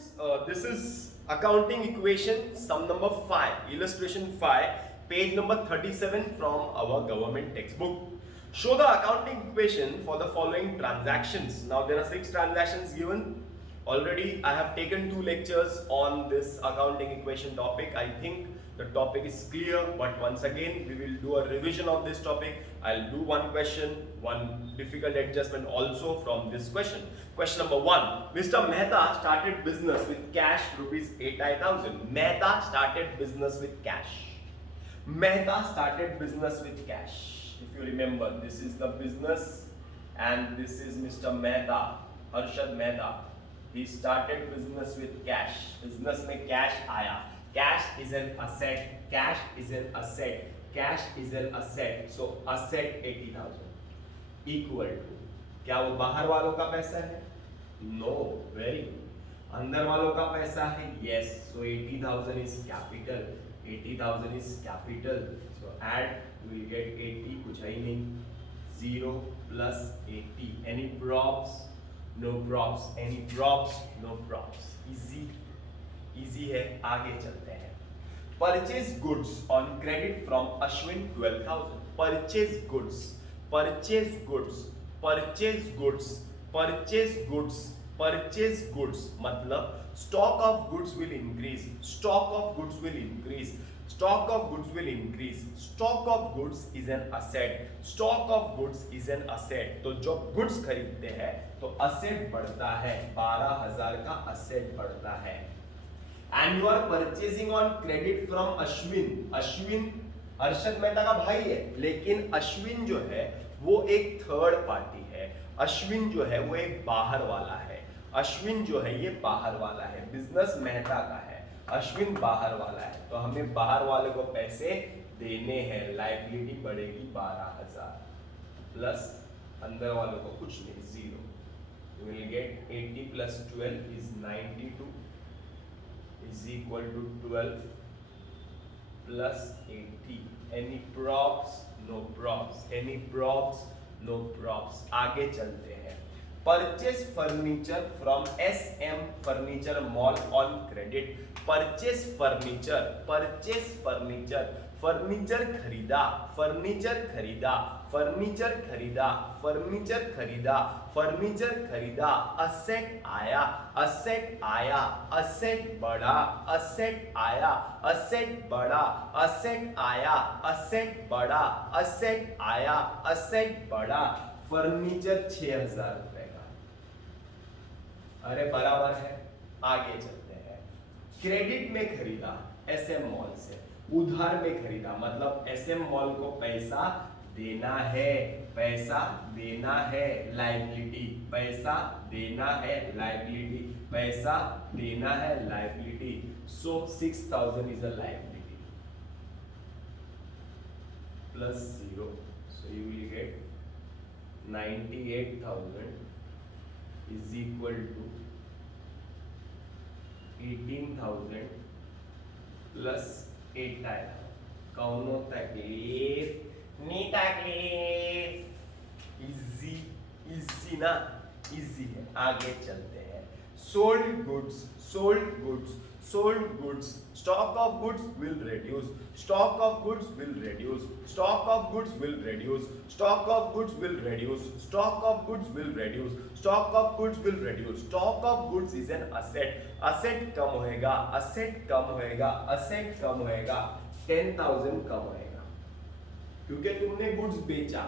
students, this is accounting equation sum number 5, illustration 5, page number 37 from our government textbook. Show the accounting equation for the following transactions. Now there are 6 transactions given. Already I have taken 2 lectures on this accounting equation topic. I think the topic is clear, but once again we will do a revision of this topic. I'll do one question, one difficult adjustment also from this question. Question number 1. Mr. Mehta started business with cash rupees 8,000. Mehta started business with cash. Mehta started business with cash. If you remember, this is the business and this is Mr. Mehta, Harshad Mehta. He started business with cash. Business में cash आया. Cash is an asset. Cash is an asset. Cash is an asset. So asset 80,000 equal to, क्या वो बाहर वालों का पैसा है? No. Very good. अंदर वालों का पैसा है? Yes. So 80,000 is capital. 80,000 is capital. So add, you will get 80. कुछ है ही नहीं. 0 plus 80. Any props? No props. Any props? No props. Easy. Easy है. आगे चलते हैं. Purchase goods on credit from Ashwin 12,000. Purchase goods. Purchase goods. Purchase goods. Purchase goods. Purchase goods. मतलब stock of goods will increase. Stock of goods will increase. Stock of goods will increase. Stock of goods is an asset. Stock of goods is an asset. तो जो goods खरीदते हैं तो asset बढ़ता है. 12,000 का asset बढ़ता है. And you are purchasing on credit from Ashwin. Ashwin Harshad Mehta का भाई है, लेकिन अश्विन जो है वो एक थर्ड पार्टी है. अश्विन जो है वो एक बाहर वाला है. अश्विन जो है ये बाहर वाला है. बिजनेस मेहता का है, अश्विन बाहर वाला है. तो हमें बाहर वाले को पैसे देने हैं. लायबिलिटी बढ़ेगी 12,000 प्लस अंदर वालों को कुछ नहीं, 0. You will get 80 plus 12 is 92 is equal to 12 plus 80. Any props? No props. Any props? No props. आगे चलते हैं. Purchase furniture from SM Furniture Mall on credit. Purchase furniture. Purchase furniture. Furniture खरीदा. Furniture खरीदा. Furniture खरीदा. Furniture खरीदा. Furniture खरीदा. Asset आया. Asset आया. असेट बढ़ा. असेट आया. असेट बढ़ा. असेट आया. असेट बढ़ा. असेट आया. असेट बढ़ा. फर्नीचर 6,000 रुपए का. अरे बराबर है. आगे चलते हैं. क्रेडिट में खरीदा एसएम मॉल से. उधार में खरीदा मतलब एसएम मॉल को पैसा देना है. पैसा देना है. लायबिलिटी. पैसा देना है. लायबिलिटी. पैसा देना है. Liability. So 6,000 is a liability plus 0. So you will gate 98,000 is equal to 18,000 plus 8,000. कौनो तकलीफ नी तकलीफ. इजी इजी ना. इजी है. आगे चलते हैं. Sold goods. Sold goods. sold goods. Stock of goods will reduce. Stock of goods will reduce. Stock of goods will reduce. Stock of goods will reduce. Stock of goods will reduce. Stock of goods will reduce. Stock of goods is an asset. Asset कम होएगा. Asset कम होएगा. Asset कम होएगा. 10,000 कम होएगा क्योंकि तुमने goods बेचा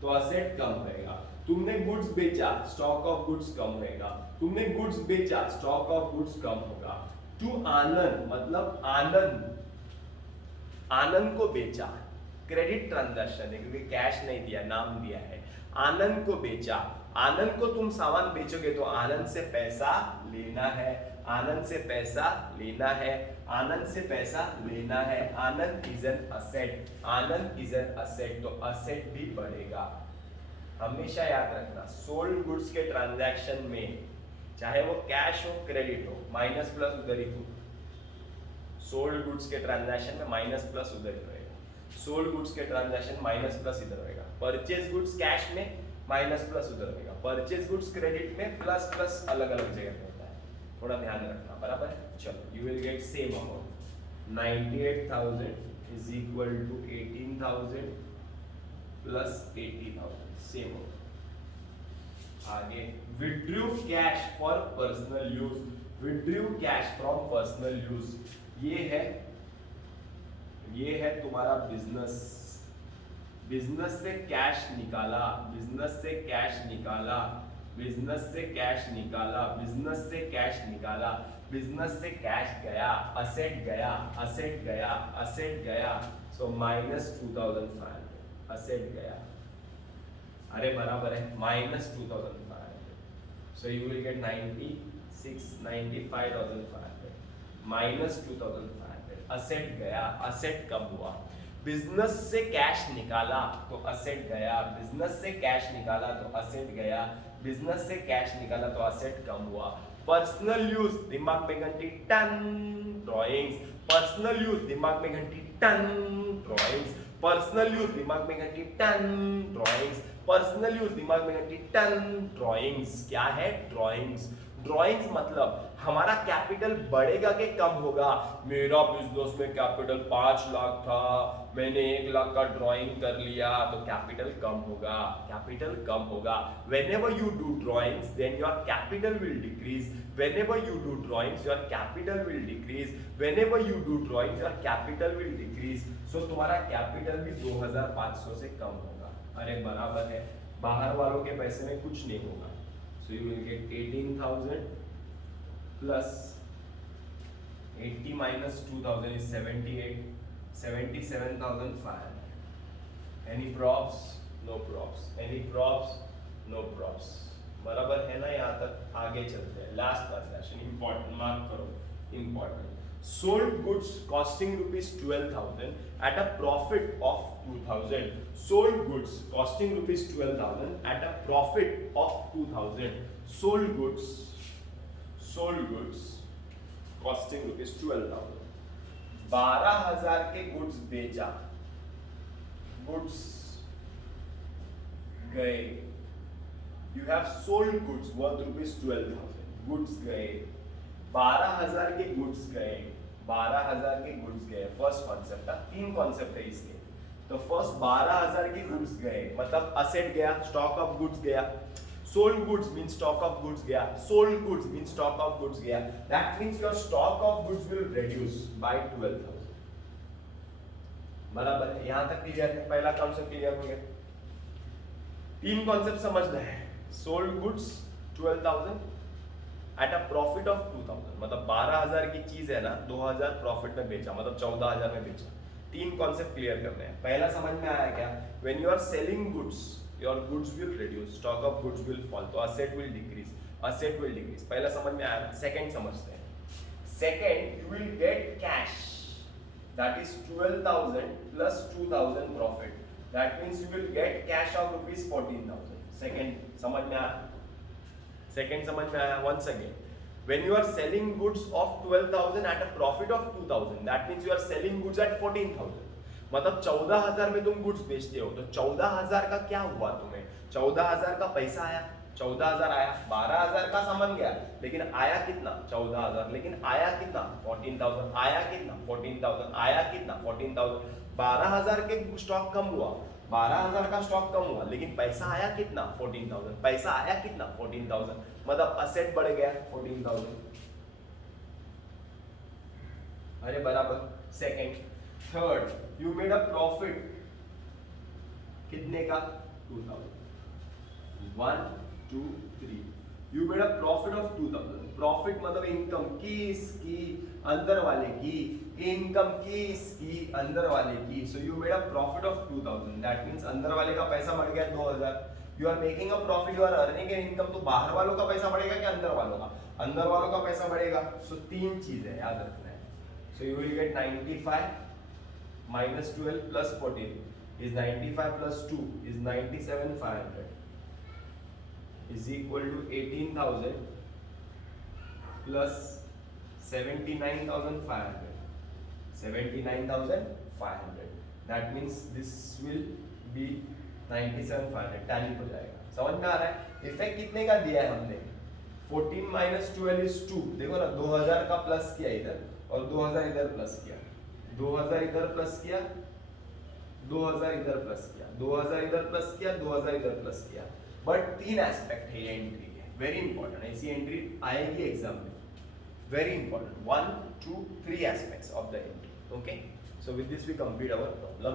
तो asset कम होएगा. तुमने गुड्स बेचा, स्टॉक ऑफ गुड्स कम होएगा. तुमने गुड्स बेचा, स्टॉक ऑफ गुड्स कम होगा. टू आनंद मतलब आनंद. आनंद को बेचा. क्रेडिट ट्रांजैक्शन है क्योंकि कैश नहीं दिया, नाम दिया है. आनंद को बेचा. आनंद को तुम सामान बेचोगे तो आनंद से पैसा लेना है. आनंद से पैसा लेना है. आनंद से पैसा लेना है. Anand is an asset. Anand is an asset. तो असेट भी बढ़ेगा. हमेशा याद रखना सोल्ड गुड्स के ट्रांजैक्शन में चाहे वो कैश हो क्रेडिट हो, माइनस प्लस उधर ही हो. सोल्ड गुड्स के ट्रांजैक्शन में माइनस प्लस उधर ही रहेगा. सोल्ड गुड्स के ट्रांजैक्शन माइनस प्लस इधर रहेगा. परचेज गुड्स कैश में माइनस प्लस उधर रहेगा. परचेज गुड्स क्रेडिट में प्लस प्लस अलग अलग जगह पे होता है. थोड़ा ध्यान रखना, बराबर है। चलो you will get same amount 98,000 is equal to 18,000 plus 80,000, same होगा। आगे withdrew cash for personal use, withdrew cash from personal use, ये है तुम्हारा बिजनेस, बिजनेस से कैश निकाला, बिजनेस से कैश निकाला, बिजनेस से कैश निकाला, बिजनेस से कैश निकाला, बिजनेस से कैश गया, असेट गया, असेट गया, असेट गया, सो -2,500 असेट गया, अरे बराबर है -2,500, so you will gate 95,500 -2,500 asset गया, असेट कब हुआ, बिजनेस से कैश निकाला तो असेट गया, बिजनेस से कैश निकाला तो असेट गया, बिजनेस से कैश निकाला तो असेट कम हुआ। पर्सनल यूज दिमाग में घंटी टन, ड्राइंग्स, पर्सनल यूज दिमाग में घंटी टन, ड्राइंग्स, पर्सनल यूज दिमाग में घंटी टन, ड्राइंग्स, पर्सनल यूज दिमाग में घंटी टन, ड्राइंग्स, क्या है ड्राइंग्स, ड्राइंग्स मतलब हमारा कैपिटल बढ़ेगा कि कम होगा, मेरा बिजनेस में कैपिटल 5 लाख था, मैंने 1 लाख का ड्राइंग कर लिया तो कैपिटल कम होगा, कैपिटल कम होगा। Whenever you do drawings, then your capital will decrease. Whenever you do drawings, your capital will decrease. Whenever you do drawings, your capital will decrease. So तुम्हारा कैपिटल भी 2,500 से कम होगा, अरे बराबर है, बाहर वालों के पैसे में कुछ नहीं होगा। So you will get 18,000 plus 80 minus 2,000 is 78, 77,500. Any props? No props. Any props? No props. बराबर है ना, यहाँ तक आगे चलते हैं। लास्ट ट्रांसैक्शन इंपॉर्टेंट, मार्क करो, important. Sold goods costing rupees 12,000 at a profit of 2,000. Sold goods costing rupees 12,000 at a profit of 2,000. Sold goods costing rupees 12,000. 12,000 के गुड्स बेचा, गुड्स गए, you have sold goods worth rupees 12,000. Goods गए, 12,000 के goods गए, 12,000 के goods गए। First concept था, 3 concept है इसके। तो फर्स्ट 12,000 के गुड्स गए मतलब असेट गया, स्टॉक ऑफ गुड्स गया। Sold goods mean stock of goods गया, sold goods mean stock of goods गया। That means your stock of goods will reduce by 12,000। बराबर है, यहां तक क्लियर है? पहला कॉन्सेप्ट क्लियर हो गया। 3 कॉन्सेप्ट समझना है। Sold goods 12,000 at a profit of 2,000, मतलब 12,000 की चीज है ना, 2,000 प्रॉफिट में बेचा, मतलब 14,000 में बेचा। 3 कॉन्सेप्ट क्लियर करने हैं। पहला समझ में आया क्या? When you are selling goods, your goods will reduce, stock of goods will fall, तो asset will decrease, asset will decrease. पहला समझ में आया। सेकंड समझते हैं। Second, you will get cash, that is 12,000 plus 2,000 profit, that means you will get cash of rupees 14,000। Second समझ में आया? सेकंड समझ में आया? Once again, when you are selling goods of 12,000 at a profit of 2,000, that means you are selling goods at 14,000, मतलब 14,000 में तुम goods बेचते हो, तो 14,000 का क्या हुआ तुम्हें? 14,000 का पैसा आया, 14,000 आया, 12,000 का सामान गया, लेकिन आया कितना? 14,000, लेकिन आया कितना? 14,000, आया कितना? 14,000, आया कितना? 14,000। 12,000 के स्टॉक कम हुआ, 12,000 का स्टॉक कम हुआ, लेकिन पैसा आया कितना? 14,000। पैसा आया कितना? 14,000, मतलब असेट बढ़ गया 14,000। अरे बराबर। Second. Third, you made a profit कितने का? 2,000। 1 2 3, you made a profit of 2,000। Profit मतलब इनकम, किसकी? अंदर वाले की। इनकम किसकी? अंदर वाले की। So you made a profit of 2,000, that means अंदर वाले का पैसा बढ़ गया 2,000। You are making a profit, you are earning an income, तो बाहर वालों का पैसा बढ़ेगा कि अंदर वालों का? अंदर वालों का पैसा बढ़ेगा। सो 3 चीज है, याद रखना है। सो you will gate 95 minus 12 plus 14 is 95 plus 2 is 97,500 is equal to 18,000 plus 79,500, 79,500, that means this will be 97,500, tally हो जाएगा। समझ में आ रहा है? इफेक्ट कितने का दिया है हमने? 14 माइनस 12 इज 2। देखो ना 2000 का प्लस किया इधर और 2000 इधर प्लस किया, 2000 इधर प्लस किया, 2000 इधर प्लस किया, 2000 इधर प्लस किया, 2000 इधर प्लस किया। बट 3 एस्पेक्ट है ये एंट्री के, वेरी इंपॉर्टेंट। ऐसी एंट्री आएगी एग्जाम में, very important. 1 2 3 aspects of the entry. Okay, so with this we complete our problem.